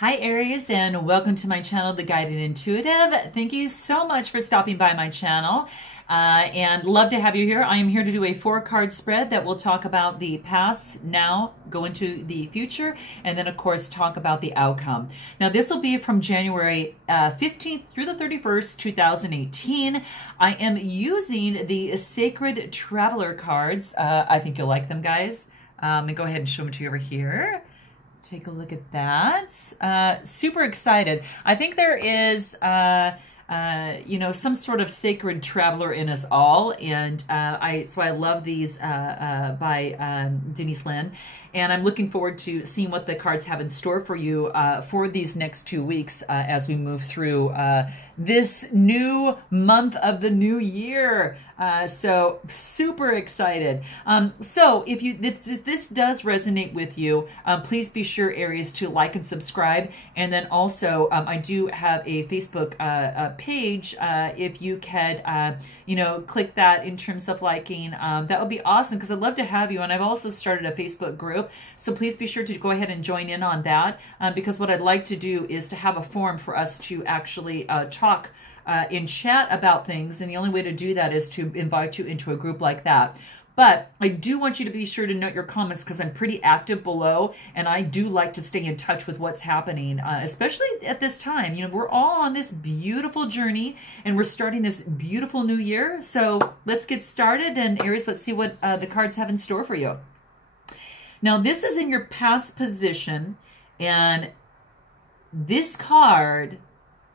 Hi Aries, and welcome to my channel, The Guided Intuitive. Thank you so much for stopping by my channel and love to have you here. I am here to do a 4-card spread that will talk about the past, now, go into the future, and then of course talk about the outcome. Now this will be from January 15th through the 31st, 2018. I am using the Sacred Traveler cards. I think you'll like them, guys. Let me go ahead and show them to you over here. Take a look at that. Super excited. I think there is, you know, some sort of sacred traveler in us all, and so I love these by Denise Lynn, and I'm looking forward to seeing what the cards have in store for you for these next 2 weeks as we move through this new month of the new year. So super excited. So if this does resonate with you, please be sure, Aries, to like and subscribe. And then also, I do have a Facebook page. If you could, you know, click that in terms of liking, that would be awesome, because I'd love to have you. And I've also started a Facebook group, so please be sure to go ahead and join in on that, because what I'd like to do is to have a forum for us to actually talk in chat about things, and the only way to do that is to invite you into a group like that. But I do want you to be sure to note your comments, because I'm pretty active below, and I do like to stay in touch with what's happening, especially at this time. You know, we're all on this beautiful journey, and we're starting this beautiful new year. So let's get started, and Aries, let's see what the cards have in store for you. Now, this is in your past position, and this card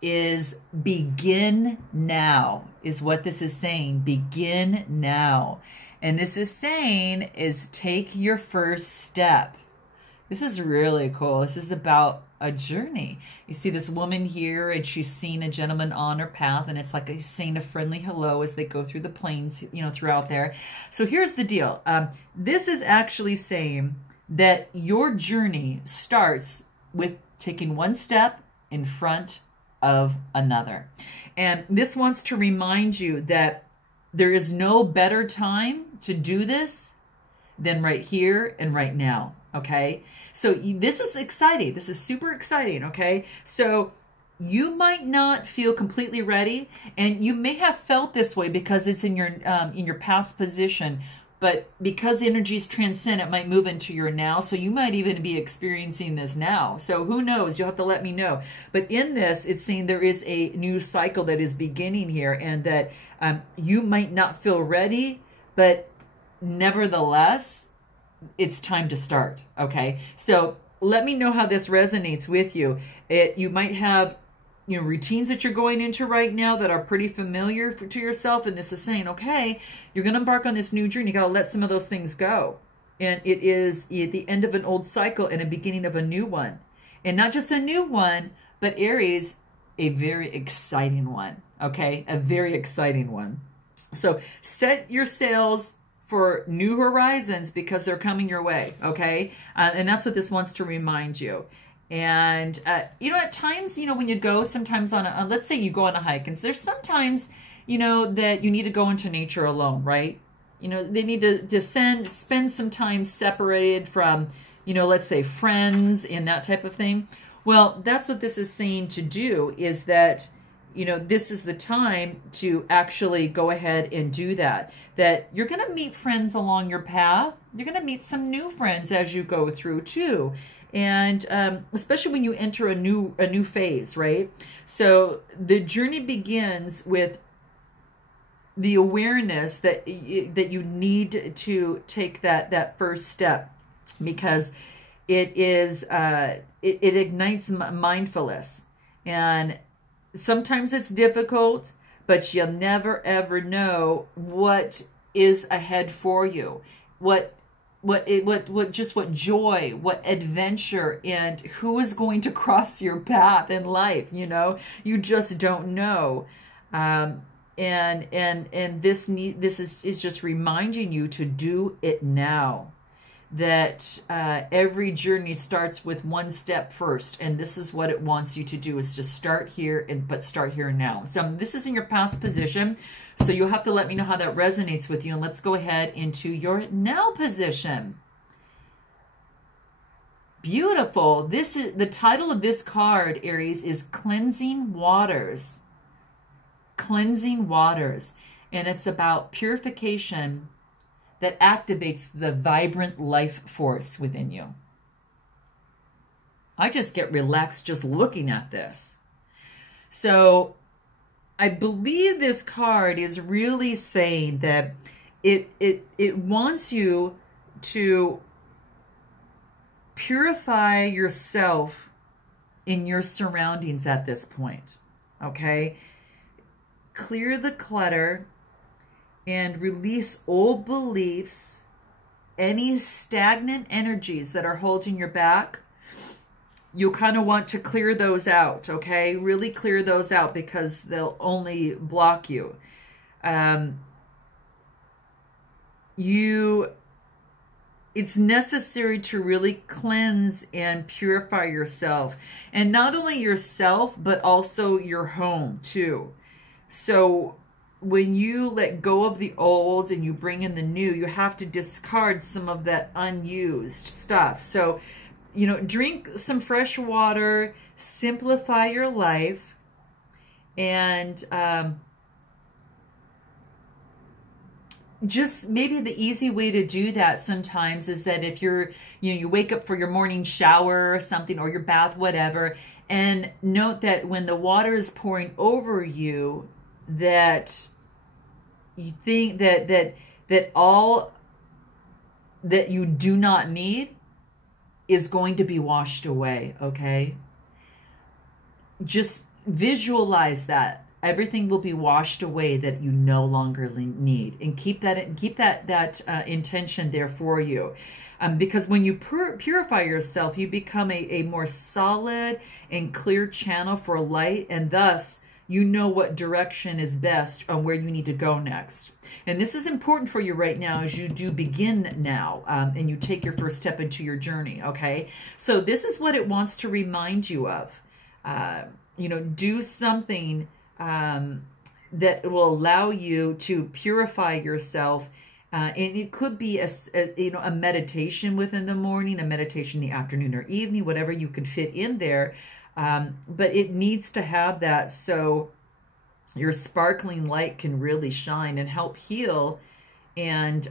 is begin now, is what this is saying. Begin now. And this is saying is take your first step. This is really cool. This is about a journey. You see this woman here, and she's seeing a gentleman on her path, and it's like he's saying a friendly hello as they go through the plains, you know, throughout there. So here's the deal. This is actually saying that your journey starts with taking one step in front of another. And this wants to remind you that there is no better time to do this than right here and right now, okay? So this is exciting. This is super exciting, okay? So you might not feel completely ready, and you may have felt this way because it's in your past position, but because the energies transcend, it might move into your now. So you might even be experiencing this now. So who knows? You'll have to let me know. But in this, it's saying there is a new cycle that is beginning here, and that you might not feel ready, but nevertheless, it's time to start, okay? So let me know how this resonates with you. You might have, you know, routines that you're going into right now that are pretty familiar to yourself, and this is saying, okay, you're going to embark on this new journey. You got to let some of those things go, and it is at the end of an old cycle and a beginning of a new one, and not just a new one, but Aries, a very exciting one. Okay, a very exciting one. So set your sails for new horizons, because they're coming your way. Okay, and that's what this wants to remind you. And, you know, at times, you know, when you go sometimes on a, let's say you go on a hike, and there's sometimes, you know, that you need to go into nature alone, right? You know, they need to spend some time separated from, you know, let's say friends and that type of thing. Well, that's what this is saying to do, is that, you know, this is the time to actually go ahead and do that. That you're going to meet friends along your path. You're going to meet some new friends as you go through too. And especially when you enter a new phase, right? So the journey begins with the awareness that you need to take that first step, because it is it ignites mindfulness, and sometimes it's difficult, but you'll never ever know what is ahead for you, what joy, what adventure, and who is going to cross your path in life. You know, you just don't know. And this is just reminding you to do it now. That every journey starts with one step first, and this is what it wants you to do, is to start here, but start here now. So this is in your past position, so you'll have to let me know how that resonates with you, and let's go ahead into your now position. Beautiful. This is the title of this card, Aries, is Cleansing Waters. Cleansing Waters. And it's about purification that activates the vibrant life force within you. I just get relaxed just looking at this. So I believe this card is really saying that it wants you to purify yourself in your surroundings at this point, okay? Clear the clutter and release old beliefs, any stagnant energies that are holding you back. You'll kind of want to clear those out, okay? Really clear those out because they'll only block you. It's necessary to really cleanse and purify yourself. And not only yourself, but also your home too. So when you let go of the old and you bring in the new, you have to discard some of that unused stuff. So, you know, drink some fresh water, simplify your life, and just maybe the easy way to do that sometimes is that if you're, you know, you wake up for your morning shower or something, or your bath, whatever, and note that when the water is pouring over you, that you think that all that you do not need is going to be washed away, okay? Just visualize that. Everything will be washed away that you no longer need, and keep that intention there for you, because when you purify yourself, you become a more solid and clear channel for light, and thus you know what direction is best on where you need to go next. And this is important for you right now as you do begin now, and you take your first step into your journey, okay? So this is what it wants to remind you of. You know, do something that will allow you to purify yourself. And it could be a meditation within the morning, a meditation in the afternoon or evening, whatever you can fit in there. But it needs to have that so your sparkling light can really shine and help heal and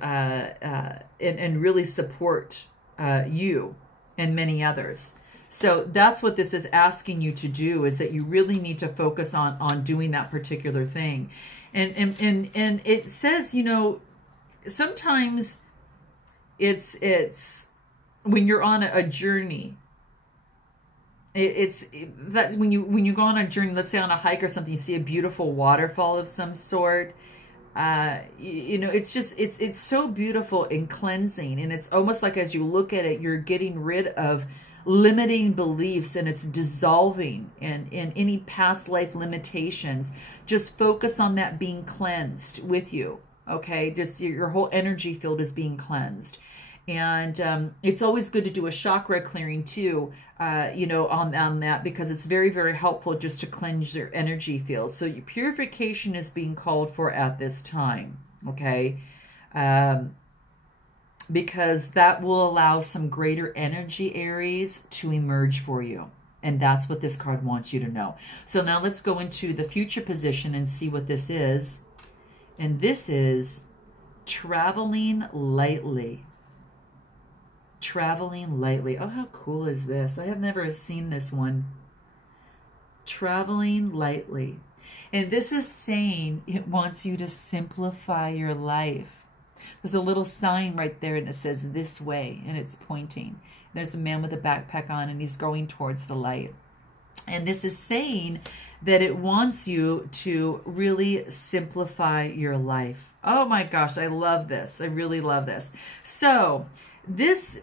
really support you and many others. So that's what this is asking you to do, is that you really need to focus on doing that particular thing. And it says, you know, sometimes it's when you're on a journey, that's when you go on a journey, let's say on a hike or something, you see a beautiful waterfall of some sort. You know, it's just, it's so beautiful and cleansing. And it's almost like as you look at it, you're getting rid of limiting beliefs, and it's dissolving and any past life limitations. Just focus on that being cleansed with you, okay? Just your whole energy field is being cleansed. And it's always good to do a chakra clearing too, you know, on that, because it's very, very helpful just to cleanse your energy field. So your purification is being called for at this time, okay? Because that will allow some greater energy, Aries, to emerge for you. And that's what this card wants you to know. So now let's go into the future position and see what this is. And this is traveling lightly. Traveling lightly. Oh, how cool is this? I have never seen this one. Traveling lightly. And this is saying it wants you to simplify your life. There's a little sign right there, and it says this way, and it's pointing. There's a man with a backpack on, and he's going towards the light. And this is saying that it wants you to really simplify your life. Oh my gosh, I love this. I really love this. So this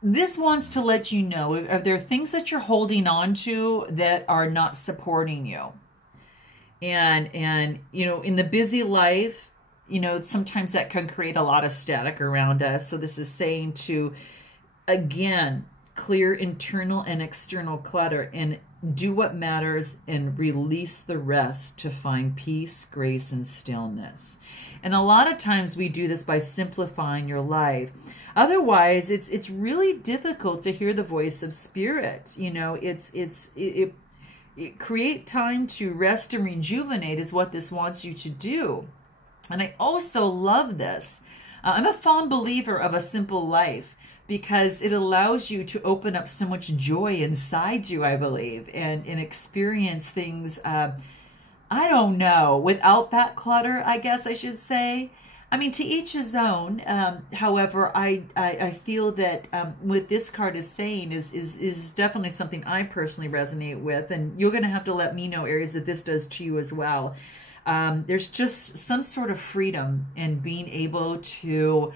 wants to let you know if there are things that you're holding on to that are not supporting you. And you know, in the busy life, you know, sometimes that can create a lot of static around us. So this is saying to, again, clear internal and external clutter and do what matters and release the rest to find peace, grace, and stillness. And a lot of times we do this by simplifying your life. Otherwise, it's really difficult to hear the voice of spirit. You know, it create time to rest and rejuvenate is what this wants you to do. And I also love this. I'm a fond believer of a simple life because it allows you to open up so much joy inside you, I believe, and experience things, I don't know, without that clutter, I guess I should say. I mean, to each his own. However, I feel that what this card is saying is definitely something I personally resonate with. And you're going to have to let me know, Aries, if this does to you as well. There's just some sort of freedom in being able to,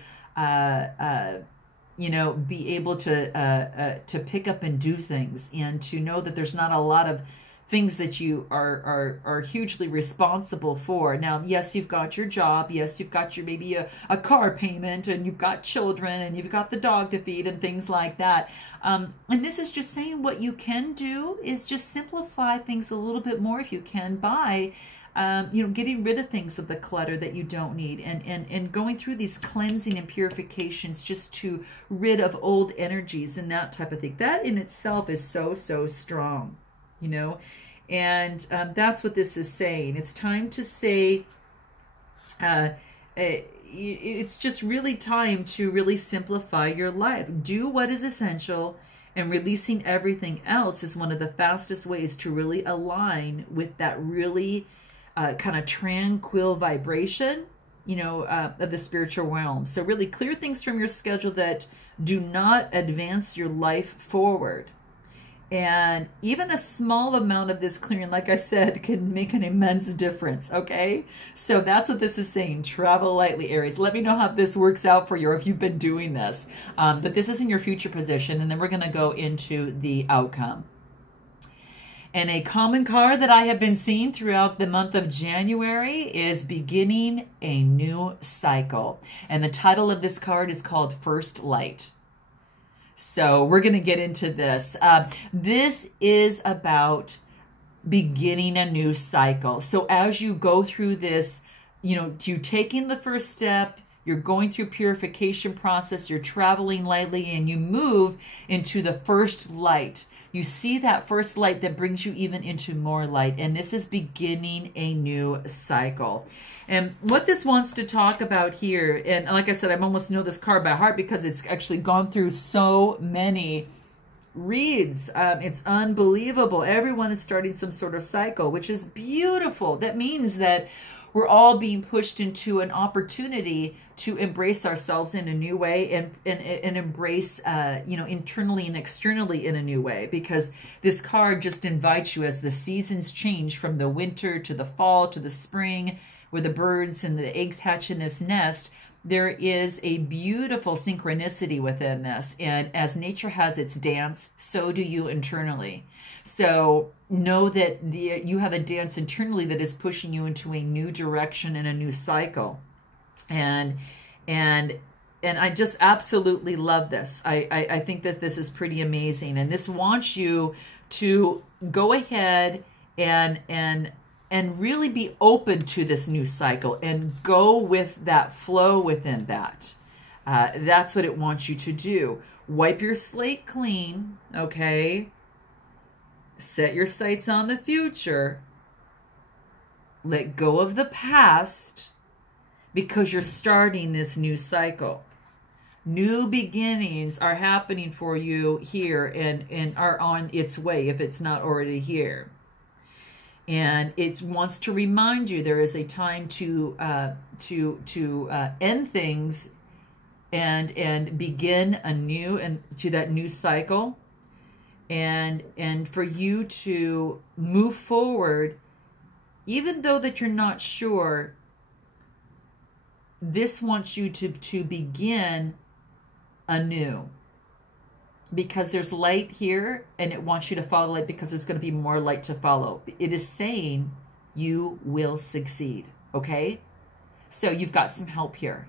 you know, be able to pick up and do things, and to know that there's not a lot of things that you are hugely responsible for. Now, yes, you've got your job. Yes, you've got your maybe a car payment, and you've got children, and you've got the dog to feed and things like that. And this is just saying what you can do is just simplify things a little bit more if you can by you know, getting rid of things of the clutter that you don't need, and going through these cleansing and purifications just to rid of old energies and that type of thing. That in itself is so strong, you know. And that's what this is saying. It's time to say, it's just really time to really simplify your life. Do what is essential, and releasing everything else is one of the fastest ways to really align with that really kind of tranquil vibration, you know, of the spiritual realm. So really clear things from your schedule that do not advance your life forward. And even a small amount of this clearing, like I said, can make an immense difference, okay? So that's what this is saying. Travel lightly, Aries. Let me know how this works out for you, or if you've been doing this. But this is in your future position, and then we're going to go into the outcome. And a common card that I have been seeing throughout the month of January is beginning a new cycle. And the title of this card is called First Light. So we're going to get into this. This is about beginning a new cycle. So as you go through this, you know, you're taking the first step, you're going through purification process, you're traveling lightly, and you move into the first light. You see that first light that brings you even into more light. And this is beginning a new cycle. And what this wants to talk about here, and like I said, I almost know this card by heart because it's actually gone through so many reads. It's unbelievable. Everyone is starting some sort of cycle, which is beautiful. That means that we're all being pushed into an opportunity to embrace ourselves in a new way, and embrace, you know, internally and externally in a new way, because this card just invites you as the seasons change from the winter to the fall to the spring, where the birds and the eggs hatch in this nest. There is a beautiful synchronicity within this. And as nature has its dance, so do you internally. So know that you have a dance internally that is pushing you into a new direction and a new cycle. And I just absolutely love this. I think that this is pretty amazing. And this wants you to go ahead and really be open to this new cycle and go with that flow within that. That's what it wants you to do. Wipe your slate clean, okay? Set your sights on the future. Let go of the past, because you're starting this new cycle. New beginnings are happening for you here, and are on its way if it's not already here. And it wants to remind you there is a time to end things and begin anew, and to that new cycle, and for you to move forward, even though that you're not sure. This wants you to begin anew, because there's light here, and it wants you to follow it because there's going to be more light to follow. It is saying you will succeed, okay? So you've got some help here.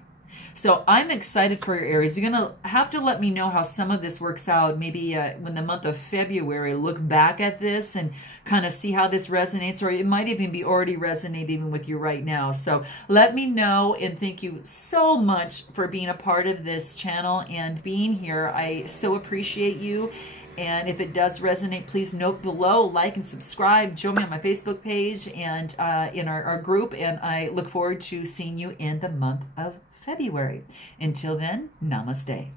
So I'm excited for your Aries. You're going to have to let me know how some of this works out. Maybe when the month of February, look back at this and kind of see how this resonates, or it might even be already resonating with you right now. So let me know, and thank you so much for being a part of this channel and being here. I so appreciate you. And if it does resonate, please note below, like and subscribe. Join me on my Facebook page and in our group. And I look forward to seeing you in the month of February. Until then, namaste.